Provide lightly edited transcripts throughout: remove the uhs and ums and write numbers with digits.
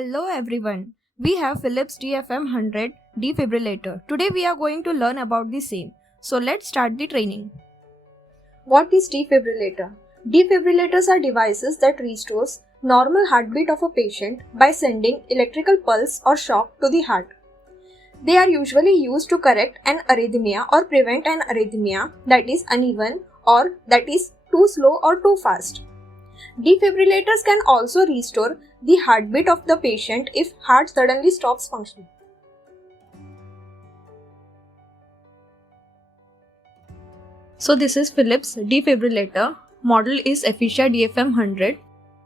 Hello everyone. We have Philips DFM 100 defibrillator. Today we are going to learn about the same. So let's start the training. What is defibrillator? Defibrillators are devices that restores normal heartbeat of a patient by sending electrical pulse or shock to the heart. They are usually used to correct an arrhythmia or prevent an arrhythmia that is uneven or that is too slow or too fast. Defibrillators can also restore the heartbeat of the patient if heart suddenly stops functioning. So this is Philips defibrillator. Model is Efficia DFM 100.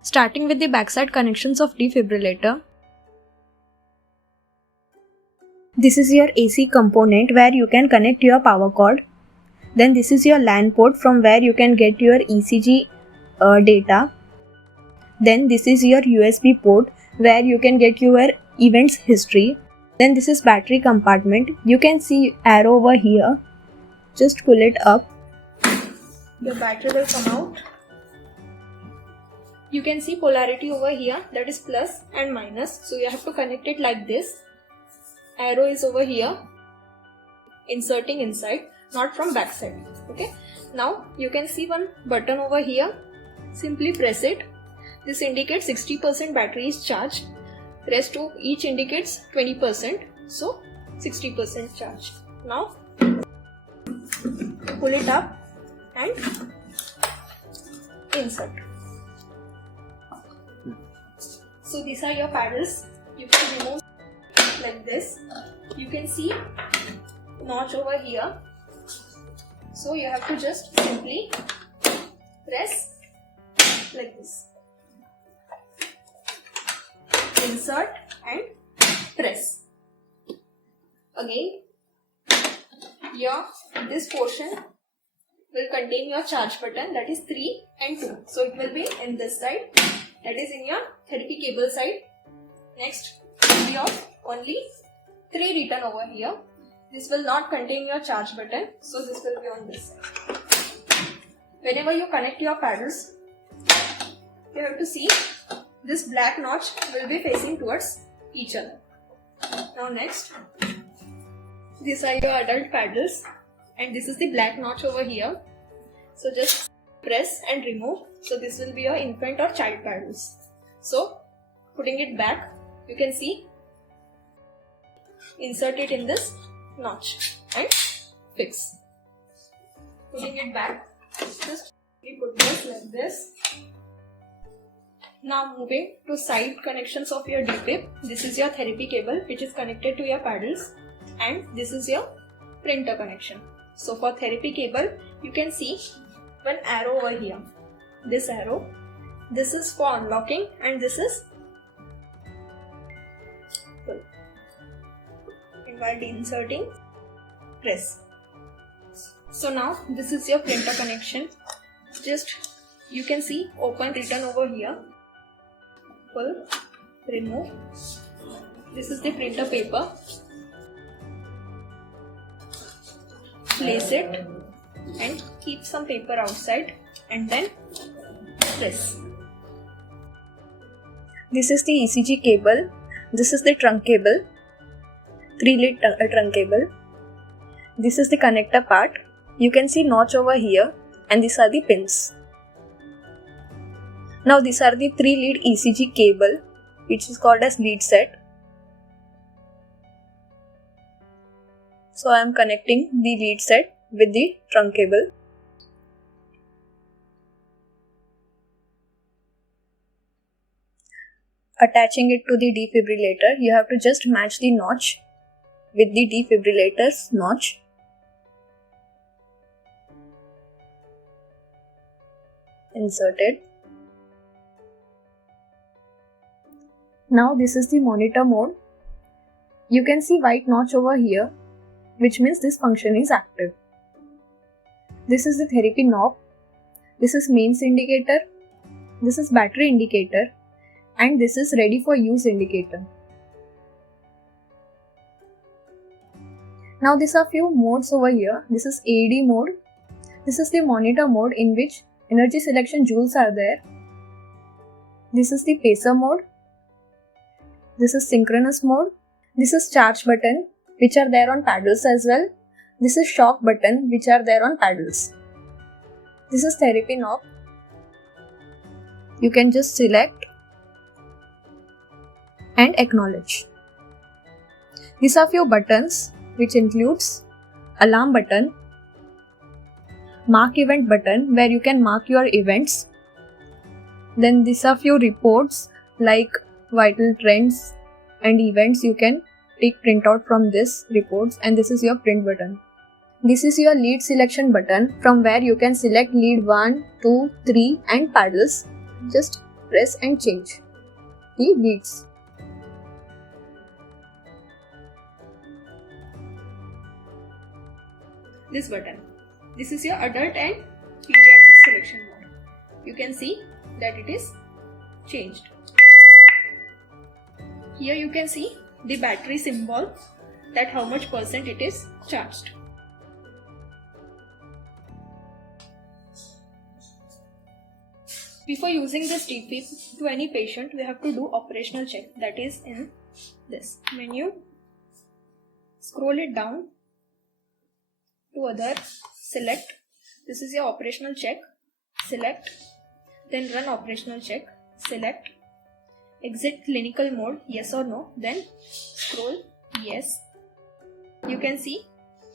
Starting with the backside connections of defibrillator. This is your AC component where you can connect your power cord. Then this is your LAN port from where you can get your ECG data. Then this is your USB port where you can get your events history. Then this is battery compartment. You can see arrow over here. Just pull it up. Your battery will come out. You can see polarity over here, that is plus and minus. So you have to connect it like this. Arrow is over here. Inserting inside, not from back side. Okay. Now you can see one button over here. Simply press it. This indicates 60% battery is charged. Rest of each indicates 20%. So 60% charge. Now pull it up and insert. So these are your paddles. You can remove like this. You can see notch over here. So you have to just simply press like this. Insert and press. Again, this portion will contain your charge button, that is 3 and 2. So it will be in this side, that is in your therapy cable side. Next will be your only 3 written over here. This will not contain your charge button, so this will be on this side. Whenever you connect your paddles, you have to see this black notch will be facing towards each other. Now next, these are your adult paddles and this is the black notch over here. So just press and remove. So this will be your infant or child paddles. So putting it back, you can see, insert it in this notch and fix. Putting it back, just put this like this. Now moving to side connections of your defib. This is your therapy cable which is connected to your paddles and this is your printer connection. So for therapy cable, you can see one arrow over here. This arrow. This is for unlocking and this is pull. And while inserting, press. So now this is your printer connection. Just you can see open written over here. Pull, remove. This is the printer paper. Place it and keep some paper outside and then press. This is the ECG cable. This is the trunk cable. 3-lead trunk cable. This is the connector part. You can see notch over here and these are the pins. Now these are the 3-lead ECG cable which is called as lead set. So I am connecting the lead set with the trunk cable. Attaching it to the defibrillator, you have to just match the notch with the defibrillator's notch. Insert it. Now this is the monitor mode. You can see white notch over here, which means this function is active. This is the therapy knob. This is mains indicator. This is battery indicator. And this is ready for use indicator. Now these are few modes over here. This is AED mode. This is the monitor mode in which energy selection joules are there. This is the pacer mode. This is synchronous mode. This is charge button, which are there on paddles as well. This is shock button, which are there on paddles. This is therapy knob. You can just select and acknowledge. These are few buttons, which includes alarm button, mark event button, where you can mark your events. Then these are few reports like vital trends and events. You can take printout from this reports, and this is your print button. This is your lead selection button, from where you can select lead 1, 2, 3 and paddles. Just press and change the leads. This button. This is your adult and pediatric selection mode. You can see that it is changed. Here you can see the battery symbol, that how much percent it is charged. Before using this DFib to any patient, we have to do operational check. That is in this menu. Scroll it down to other, select. This is your operational check. Select. Then run operational check. Select. Exit clinical mode, yes or no. Then scroll yes. You can see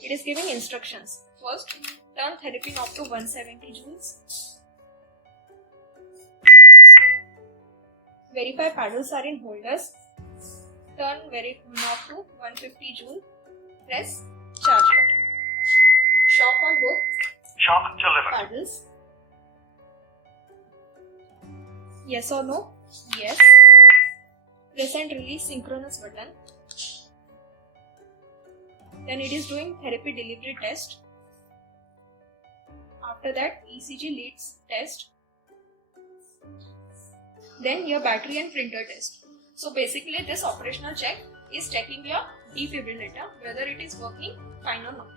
it is giving instructions. First, turn therapy knob to 170 joules. Verify paddles are in holders. Turn knob to 150 joule. Press charge button. Shock on both Shock delivered. paddles. Yes or no? Yes. Press and release synchronous button. Then it is doing therapy delivery test. After that, ECG leads test. Then your battery and printer test. So basically this operational check is checking your defibrillator whether it is working fine or not.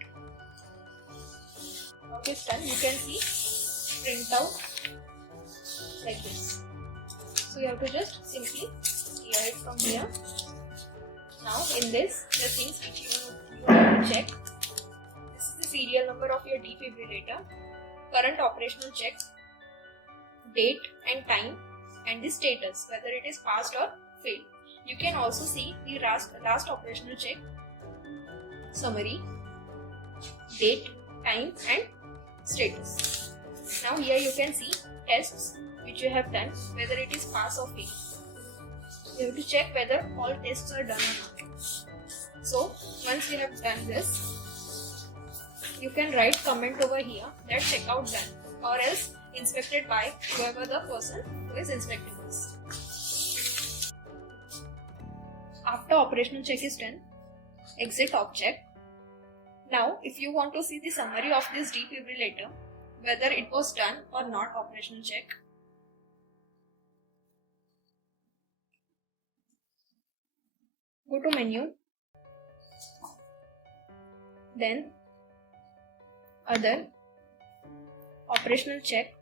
Now it is done, you can see printout like this. So you have to just simply clear it from here. Now in this, the things which you have to check. This is the serial number of your defibrillator, current operational check, date and time, and the status, whether it is passed or failed. You can also see the last operational check, summary, date, time and status. Now here you can see tests which you have done, whether it is pass or fail. You have to check whether all tests are done or not. So once you have done this, you can write comment over here that checkout done, or else inspected by whoever the person who is inspecting this. After operational check is done, exit object. Now if you want to see the summary of this defibrillator, whether it was done or not operational check, go to menu, then other, operational check.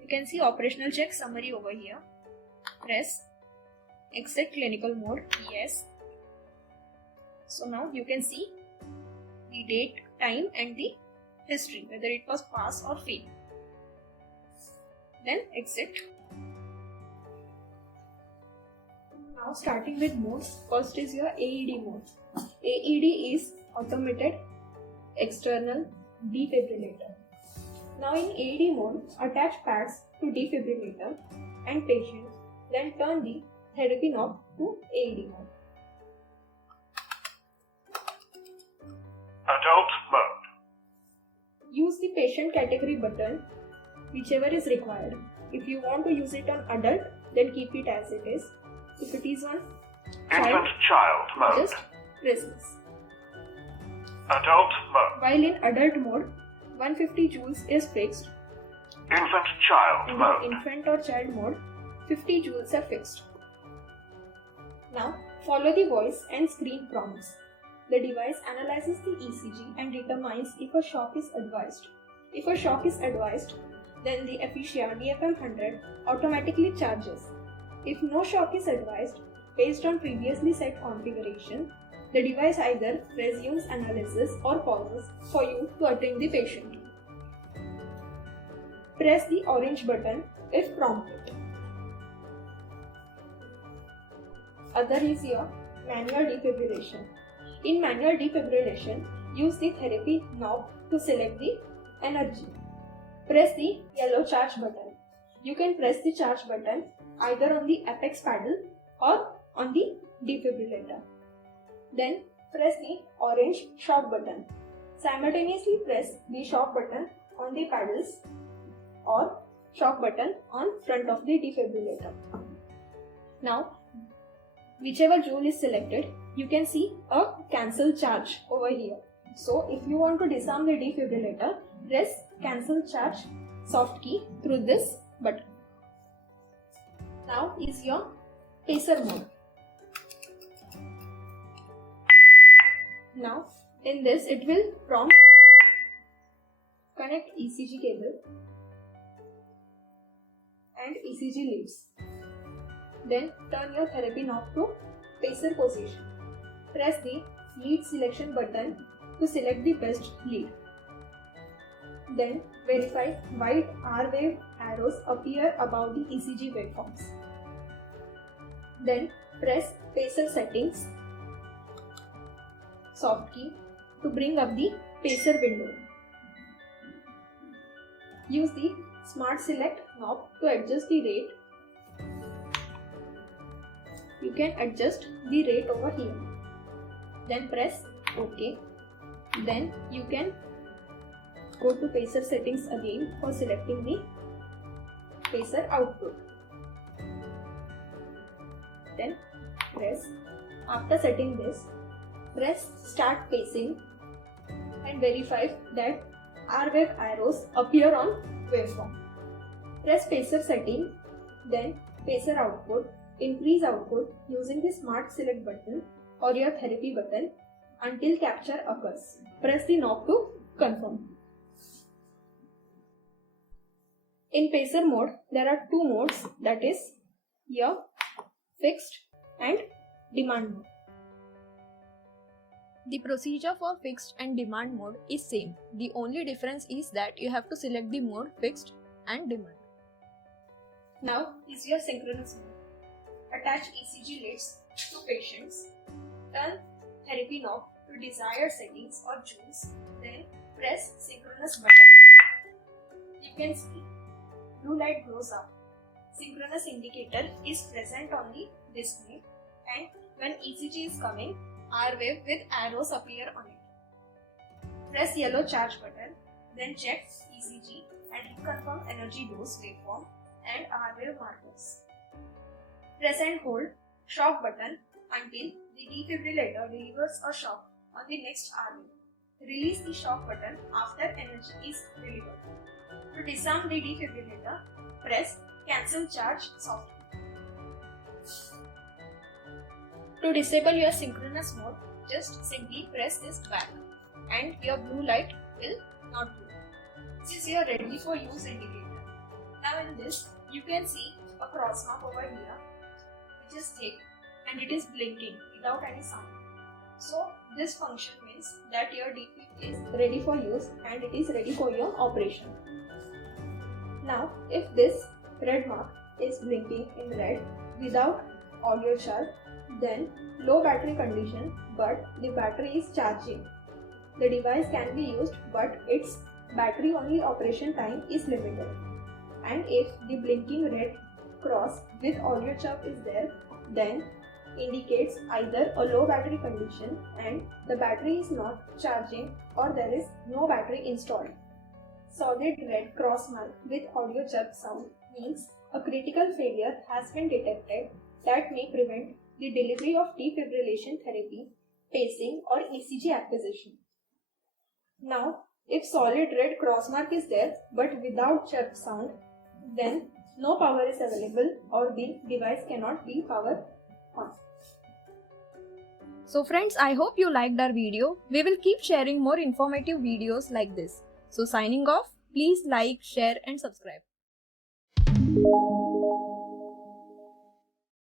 You can see operational check summary over here. Press exit clinical mode, yes. So now you can see the date, time and the history, whether it was pass or fail. Then exit. Now starting with modes, first is your AED mode. AED is automated external defibrillator. Now in AED mode, attach pads to defibrillator and patient, then turn the therapy knob to AED mode. Adult mode. Use the patient category button, whichever is required. If you want to use it on adult, then keep it as it is. If it is on Infant child mode. just press this. Adult mode. While in adult mode, 150 joules is fixed. Infant child In mode. the infant or child mode, 50 joules are fixed. Now, follow the voice and screen prompts. The device analyzes the ECG and determines if a shock is advised. If a shock is advised, then the Aphasia DFM 100 automatically charges. If no shock is advised, Based on previously set configuration, the device either resumes analysis or pauses for you to attend the patient. Press the orange button if prompted. Other is your manual defibrillation. In manual defibrillation, use the therapy knob to select the energy. Press the yellow charge button. You can press the charge button either on the apex paddle or on the defibrillator. Then press the orange shock button. Simultaneously press the shock button on the paddles or shock button on front of the defibrillator. Now, whichever joule is selected, you can see a cancel charge over here. So if you want to disarm the defibrillator, press cancel charge soft key through this button. Now is your pacer mode. Now in this it will prompt connect ECG cable and ECG leads. Then turn your therapy knob to pacer position. Press the lead selection button to select the best lead. Then verify white R-wave arrows appear above the ECG waveforms. Then press pacer settings soft key to bring up the pacer window. Use the smart select knob to adjust the rate. You can adjust the rate over here. Then press OK. Then you can go to pacer settings again for selecting the pacer output. Then press, after setting this, press start pacing and verify that R-wave arrows appear on waveform. Press pacer setting, then pacer output, increase output using the smart select button or your therapy button until capture occurs. Press the knob to confirm. In pacer mode, there are two modes, that is your fixed and demand mode. The procedure for fixed and demand mode is same. The only difference is that you have to select the mode fixed and demand. Now is your synchronous mode. Attach ECG leads to patients. Turn therapy knob to desired settings or joules. Then press synchronous button. You can see blue light glows up. Synchronous indicator is present on the display, and when ECG is coming, R-wave with arrows appear on it. Press yellow charge button, then check ECG and reconfirm energy dose waveform and R-wave markers. Press and hold shock button until the defibrillator delivers a shock on the next R-wave. Release the shock button after energy is delivered. To disarm the defibrillator, press cancel charge soft. To disable your synchronous mode, just simply press this back and your blue light will not glow. This is your ready for use indicator. Now in this, you can see a cross mark over here which is thick and it is blinking without any sound. So this function means that your defib is ready for use and it is ready for your operation. Now if this red mark is blinking in red without audio charge, then low battery condition but the battery is charging. The device can be used but its battery only operation time is limited. And if the blinking red cross with audio chirp is there, then indicates either a low battery condition and the battery is not charging or there is no battery installed. Solid red cross mark with audio chirp sound means a critical failure has been detected that may prevent the delivery of defibrillation therapy, pacing or ECG acquisition. Now, if solid red cross mark is there but without chirp sound, then no power is available or the device cannot be powered on. So friends, I hope you liked our video. We will keep sharing more informative videos like this. So signing off, please like, share and subscribe.